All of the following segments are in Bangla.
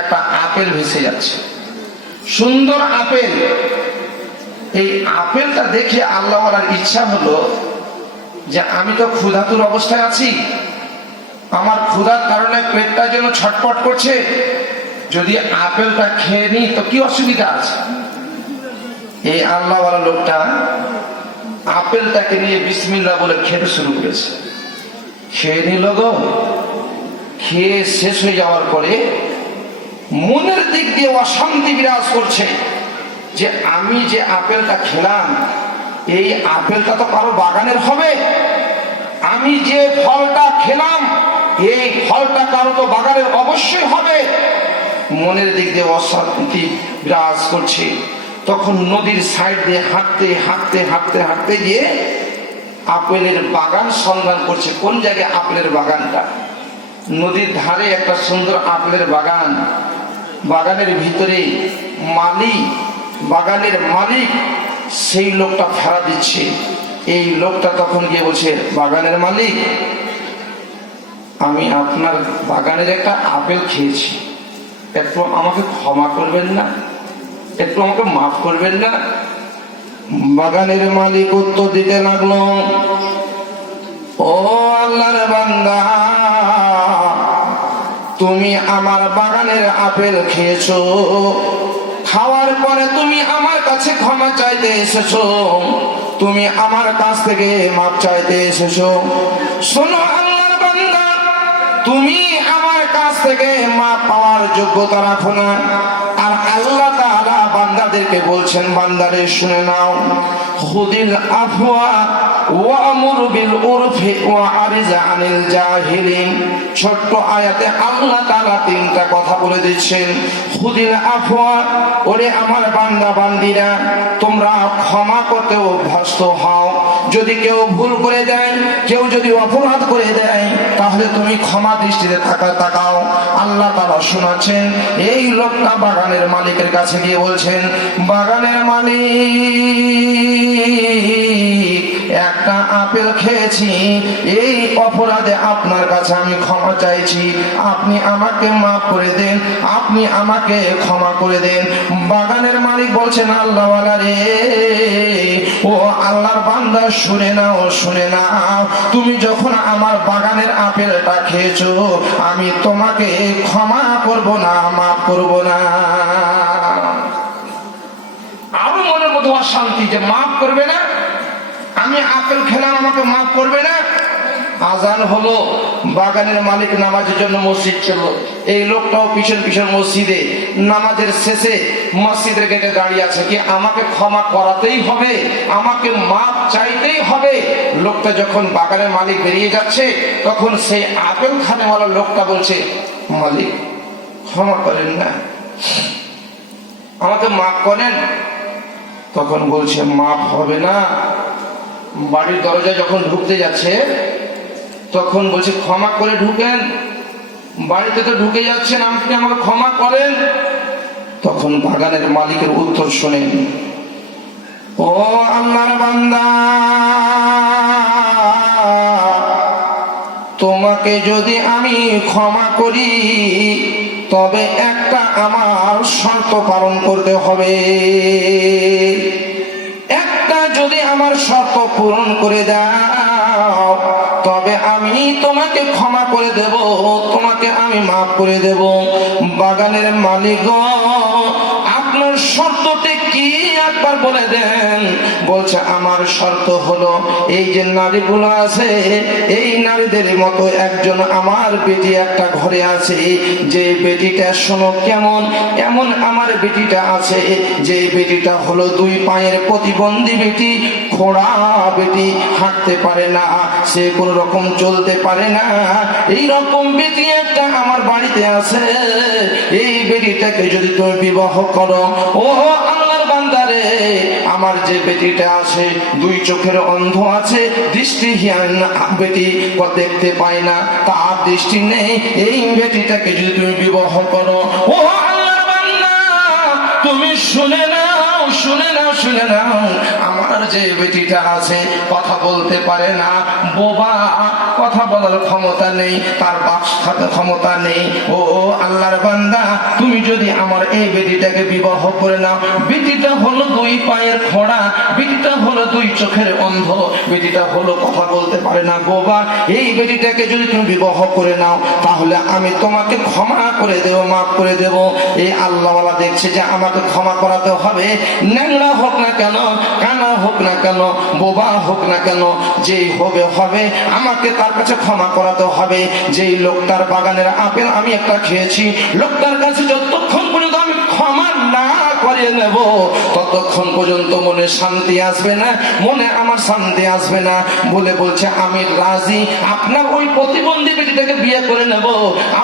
একটা আপেল ভেসে যাচ্ছে, সুন্দর আপেল। এই আপেলটা দেখে আল্লাহওয়ালার ইচ্ছা হলো যে আমি তো ক্ষুধাতুর অবস্থায় আছি, আমার ক্ষুধার কারণে পেটটা যেন ছটপট করছে, যদি আপেলটা খেয়ে নিই তো কি অসুবিধা আছে। এই আল্লাহওয়ালা লোকটা আপেলটাকে নিয়ে বিসমিল্লাহ বলে খেতে শুরু করেছে। খেয়ে নিল গো। খেয়ে শেষ হয়ে যাওয়ার পরে মনের দিক দিয়ে অশান্তি বিরাজ করছে যে আমি যে আপেলটা খেলাম, এই আপেলটা তো কারো বাগানের হবে। আমি যে ফলটা খেলাম, এই ফলটা কারো তো বাগানের অবশ্যই হবে। মনের দিক দিয়ে অশান্তি বিরাজ করছে। তখন নদীর সাইড দিয়ে হাঁটতে হাঁটতে হাঁটতে হাঁটতে গিয়ে আপেলের বাগান সন্ধান করছে। কোন জায়গায় আপেলের বাগানটা? নদীর ধারে একটা সুন্দর আপেলের বাগান। বাগানের ভিতরে বাগানের মালিক সেই লোকটা ভাড়া দিচ্ছে। এই লোকটা তখন গিয়ে বলছে, বাগানের মালিক, আমি আপনার বাগানের একটা আপেল খেয়েছি, একটু আমাকে ক্ষমা করবেন না, একটু আমাকে মাফ করবেন না? বাগানের মালিক উত্তর দিতে লাগলো, ও আল্লাহর বান্দা, তুমি আমার বাগানের আপেল খেয়েছো, খাওয়ার পরে তুমি আমার কাছে ক্ষমা চাইতে এসেছো, তুমি আমার কাছ থেকে মাপ চাইতে এসেছো। শোনো আল্লাহর বান্দা, তুমি আমার কাছ থেকে মাপ পাওয়ার যোগ্যতা রাখো না। আর আল্লাহ তাআলা বান্দাদেরকে বলছেন, বান্দারে শুনে নাও, খুদিল আফওয়া ওয়া আমুর বিল উরফি ওয়া আরিজ আনিল জাহিলিন। ছোট্ট আয়াতে আল্লাহ তাআলা তিনটা কথা বলে দিচ্ছেন। খুদিল আফওয়া, ওরে আমার বান্দা বান্দিরা, তোমরা ক্ষমা করতে অভ্যস্ত হও। যদি কেউ ভুল করে দেয়, কেউ যদি অপরাধ করে দেয়, তাহলে তুমি ক্ষমা দৃষ্টিতে তাকাও। আল্লাহ তাআলা শোনাচ্ছেন। এই লোকটা বাগানের মালিকের কাছে গিয়ে বলছেন, বাগানের মালিক, একটা আপেল খেয়েছি, এই অপরাধে আপনার কাছে আমি ক্ষমা চাইছি, আপনি আমাকে মাফ করে দেন, আপনি আমাকে ক্ষমা করে দেন। বাগানের মালিক বলছেন, আল্লাহওয়ালা রে, ও আল্লাহর বান্দা, শুনে নাও, শুনে নাও, তুমি যখন আমার বাগানের আপেলটা খেয়েছো, আমি তোমাকে ক্ষমা করব না, মাফ করব না। আরো মনের মধ্যে অশান্তি যে মাফ করবে না, আমি আপেল খেলাম, আমাকে মাফ করবে না। আজান হলো, বাগানের মালিক নামাজের জন্য মসজিদ ছিল। এই লোকটাও পিছন পিছন মসজিদে নামাজের শেষে মসজিদের গেটে দাঁড়িয়ে আছে, কি আমাকে ক্ষমা করাতেই হবে, আমাকে মাফ চাইতেই হবে। লোকটা যখন বাগানের মালিক বেরিয়ে যাচ্ছে, তখন সেই আপেল খানেওয়ালা লোকটা বলছে, মালিক ক্ষমা করেন না, আমাকে মাফ করেন। তখন বলছে, মাফ হবে না। বাড়ির দরজায় যখন ঢুকতে যাচ্ছে, তখন বলছে, ক্ষমা করে ঢুকেন, বাড়িতে তো ঢুকে যাচ্ছেন, আপনি আমাকে ক্ষমা করেন। তখন বাগানের মালিকের উত্তর শোনেন, ও আল্লাহর বান্দা, তোমাকে যদি আমি ক্ষমা করি, তবে একটা আমার শর্ত পালন করতে হবে। একটা যদি আমার শর্ত পূরণ করে দাও, তবে আমি তোমাকে ক্ষমা করে দেব, তোমাকে আমি মাফ করে দেব। বাগানের মালিক, আপনার শর্তটি কি একবার বলে দেন। বলছে, আমার শর্ত হলো, এই যে নারীগুলো আছে, এই নারীদের মতো একজন আমার বেটি একটা ঘরে আছে, যে বেটিটা শোনো কেমন, এমন আমার বেটিটা আছে, যে বেটিটা হলো দুই পায়ের প্রতিবন্ধী বেটি, খোড়া বেটি, হাঁটতে পারে না, সে কোন রকম চলতে পারে না, এই রকম বেটি একটা আমার বাড়িতে আছে। এই বেটিটাকে যদি তুমি বিবাহ করো, ও আল্লাহর বান্দারে, আমার যে বেটিটা আছে, দুই চোখের অন্ধ আছে, দৃষ্টিহীন বেটি, দেখতে পায় না, তার দৃষ্টি নেই, এই বেটিটাকে যদি তুমি বিবাহ করো, ও আল্লাহর বান্দা, তুমি শুনে নাও, শুনে নাও, শুনে নাও, আমার আমার যে বেটিটা আছে কথা বলতে পারে না, বোবা, কথা বলার ক্ষমতা নেই, তার বাক থাকার ক্ষমতা নেই, ও আল্লাহর বান্দা, তুমি যদি আমার এই বেটিটাকে বিবাহ করে নাও, বেটিটা হলো দুই পায়ের খোঁড়া, বেটিটা হলো দুই চোখের অন্ধ, বেটিটা হলো কথা বলতে পারে না, বোবা, এই বেটিটাকে যদি তুমি বিবাহ করে নাও তাহলে আমি তোমাকে ক্ষমা করে দেব, মাফ করে দেব। এই আল্লাহওয়ালা দেখছে যে আমাকে ক্ষমা করাতে হবে, ন্যাংরা হোক না কেন, কানা হোক না কেন, বোবা হোক না কেন, যেই হবে হবে, আমাকে তার কাছে ক্ষমা করাতে হবে। যেই লোকটার বাগানের আপেল আমি একটা খেয়েছি, লোকটার কাছে যতক্ষণ পর্যন্ত আমি ক্ষমা না করে নেব ততক্ষণ পর্যন্ত মনে শান্তি আসবে না, মনে আমার শান্তি আসবে না। বলে বলছে আমি রাজি, আপনার ওই প্রতিবন্ধী বেটিটাকে বিয়ে করে নেব,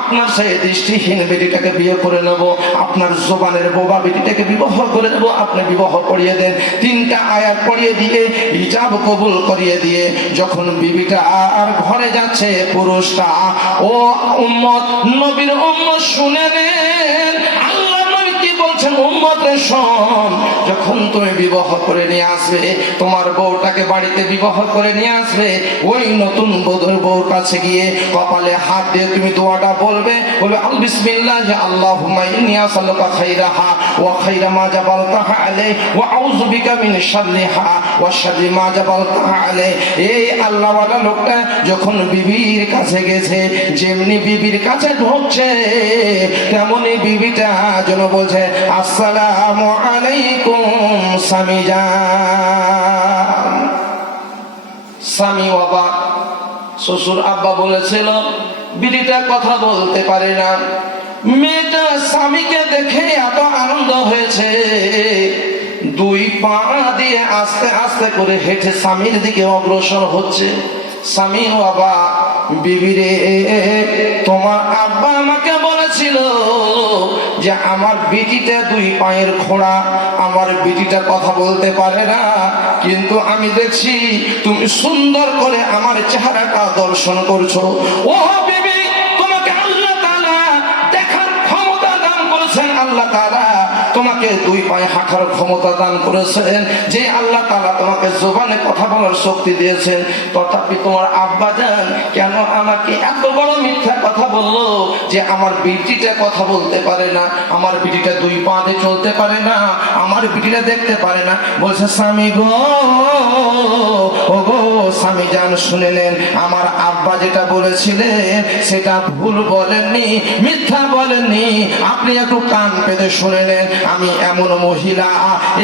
আপনার সেই দৃষ্টিহীন বেটিটাকে বিয়ে করে নেব, আপনার জবানের বোবা বেটিটাকে বিবাহ করে নেব, আপনি বিবাহ করিয়ে দেন। তিনটা আয়াত পড়িয়ে দিয়ে হিজাব কবুল করিয়ে দিয়ে যখন বিবিটা আর ঘরে যাচ্ছে, পুরুষটা, ও উম্মত, নবীর উম্মত শুনে নেন, আল্লাহ নবী কি বলছেন, উম্মত রে শোন, যখন তুমি বিবাহ করে নিয়ে আসবে, তোমার বউটাকে বাড়িতে বিবাহ করে নিয়ে আসবে, ওই নতুন বউর কাছে গিয়ে কপালে হাত দিয়ে তুমি দোয়াটা বলবে, বলবে বিসমিল্লাহ আল্লাহুম্মা ইন্নী আসআলুকা খাইরাহা ওয়া খাইরা মা জাবালতাহা আলাইহি ওয়া আউযু বিকা মিন শাররিহা ওয়া শাররি মা জাবালতাহা আলাইহি। এই আল্লাহওয়ালা লোকটা যখন বিবির কাছে গেছে, যেমনি বিবির কাছে ঢুকছে তেমনি বিবিটা যেন বলছে আসসালামু আলাইকুম স্বামী জান। স্বামী বাবা, শ্বশুর আব্বা বলেছিল বিটিটা কথা বলতে পারে না, মেয়েটা স্বামীকে দেখে এত আনন্দ হয়েছে, দুই পা দিয়ে আস্তে আস্তে করে হেঁটে স্বামীর দিকে অগ্রসর হচ্ছে। স্বামী বাবা, বিবিরে, তোমার আব্বা আমাকে বলেছিল যে আমার বেটিটা দুই পায়ের খোঁড়া, আমার বেটিটা কথা বলতে পারে না, কিন্তু আমি দেখছি তুমি সুন্দর করে আমার চেহারাটা দর্শন করছো। ও বিবি, তোমাকে আল্লাহ তাআলা দেখার ক্ষমতা দান করেছেন, আল্লাহ তাআলা তোমাকে দুই পায়ে হাঁটার ক্ষমতা দান করেছেন, যে আল্লাহ তাআলা তোমাকে জবানে কথা বলার শক্তি দিয়েছেন, তথাপি তোমার আব্বা জান কেন আমাকে এত বড় মিথ্যা কথা বললো যে আমার বিটিটা কথা বলতে পারে না, আমার বিটিটা দুই পা দিয়ে চলতে পারে না, আমার বিটিটা দেখতে পারে না। বলছে স্বামী গো, ও গো স্বামী জান, শুনে নেন, আমার আব্বা যেটা বলেছিলেন সেটা ভুল বলেননি, মিথ্যা বলেননি, আপনি একটু কান পেতে শুনে নেন। আমি এমন মহিলা,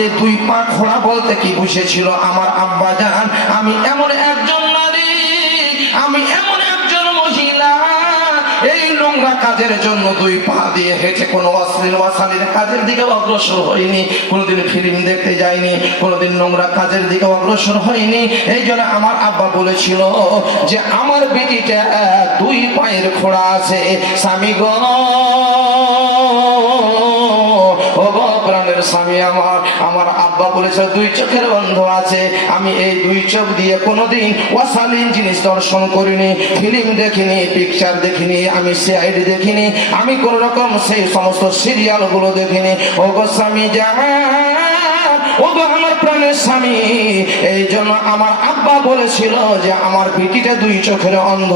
এই দুই পা খোঁড়া বলতে কি বুঝেছিল আমার আব্বা জান, আমি এমন একজন নারী, আমি এমন একজন মহিলা, এই নোংরা কাজের জন্য দুই পা দিয়ে হেঁটে কোনো অশ্লীল ওয়াসালির কাজের দিকে অগ্রসর হয়নি, কোনোদিন ফিল্ম দেখতে যাইনি, কোনোদিন নোংরা কাজের দিকে অগ্রসর হয়নি। এই জন্য আমার আব্বা বলেছিল যে আমার বেটিটা দুই পায়ের খোঁড়া আছে। স্বামী গো, স্বামী আমার, আমার আব্বা বলেছে দুই চোখের বন্ধ আছে, আমি এই দুই চোখ দিয়ে কোনোদিন অশালীন জিনিস দর্শন করিনি, ফিল্ম দেখিনি, পিকচার দেখিনি, আমি সিআইডি দেখিনি, আমি কোন রকম সেই সমস্ত সিরিয়াল গুলো দেখিনি। ও গো স্বামী জান, ও গো আমার প্রাণের স্বামী, এই জন্য আমার আব্বা বলেছিল যে আমার বেটিটা দুই চোখের অন্ধ।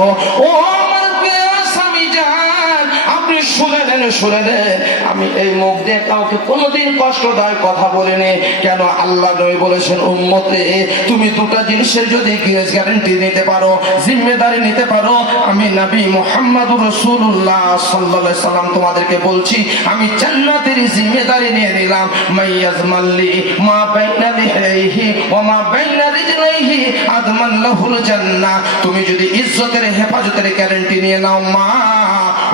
ও আমার স্বামী জান, আপনি শুনে নেন, শুনে নেন, আমি এই মুখ দিয়ে কাউকে কোনোদিন কষ্টদায়ক কথা বলিনি। কেন? আল্লাহ নবী বলেছেন উম্মতে তুমি দুটা জিনিসের যদি গ্যারান্টি নিতে পারো, জিম্মেদারি নিতে পারো, আমি নবী মুহাম্মদুর রাসূলুল্লাহ সাল্লাল্লাহু আলাইহি সাল্লাম তোমাদেরকে বলছি, আমি জান্নাতের জিম্মেদারি নিয়ে নিলাম। মাইয়াজমাল্লি মা বাইনা লিহাইহি ওয়া মা বাইনা রিজলাইহি আদমান লাহুল জান্নাহ। তুমি যদি ইজ্জতের হেফাজতের গ্যারান্টি নিয়ে নাও মা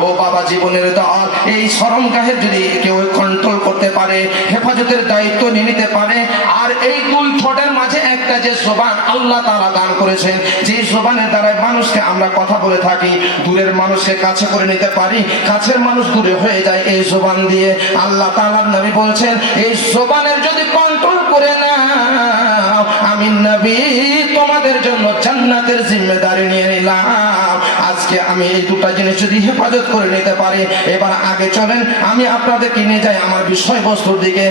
ও বাবা, জীবনের দল, এই শরমগাহের যদি কেউ কন্ট্রোল করতে পারে, হেফাজতের দায়িত্ব নিয়ে নিতে পারে, আর এই দুই ঠোঁটের মাঝে একটা যে জবান আল্লাহ তাআলা দান করেছেন, যে জবানের দ্বারা মানুষকে আমরা কথা বলে থাকি, দূরের মানুষকে কাছে করে নিতে পারি, কাছের মানুষ দূরে হয়ে যায় এই জবান দিয়ে। আল্লাহ তাআলার নবী বলছেন এই জবানের যদি কন্ট্রোল করে নাও, আমি নবী তোমাদের জন্য জান্নাতের জিম্মেদারি নিয়ে নিলাম। আজকে আমি এই দুটা জিনিস যদি হেফাজত করে নিতে পারি, এবার আগে চলেন আমি আপনাদেরকে নিয়ে যাই আমার বিষয়বস্তুর দিকে।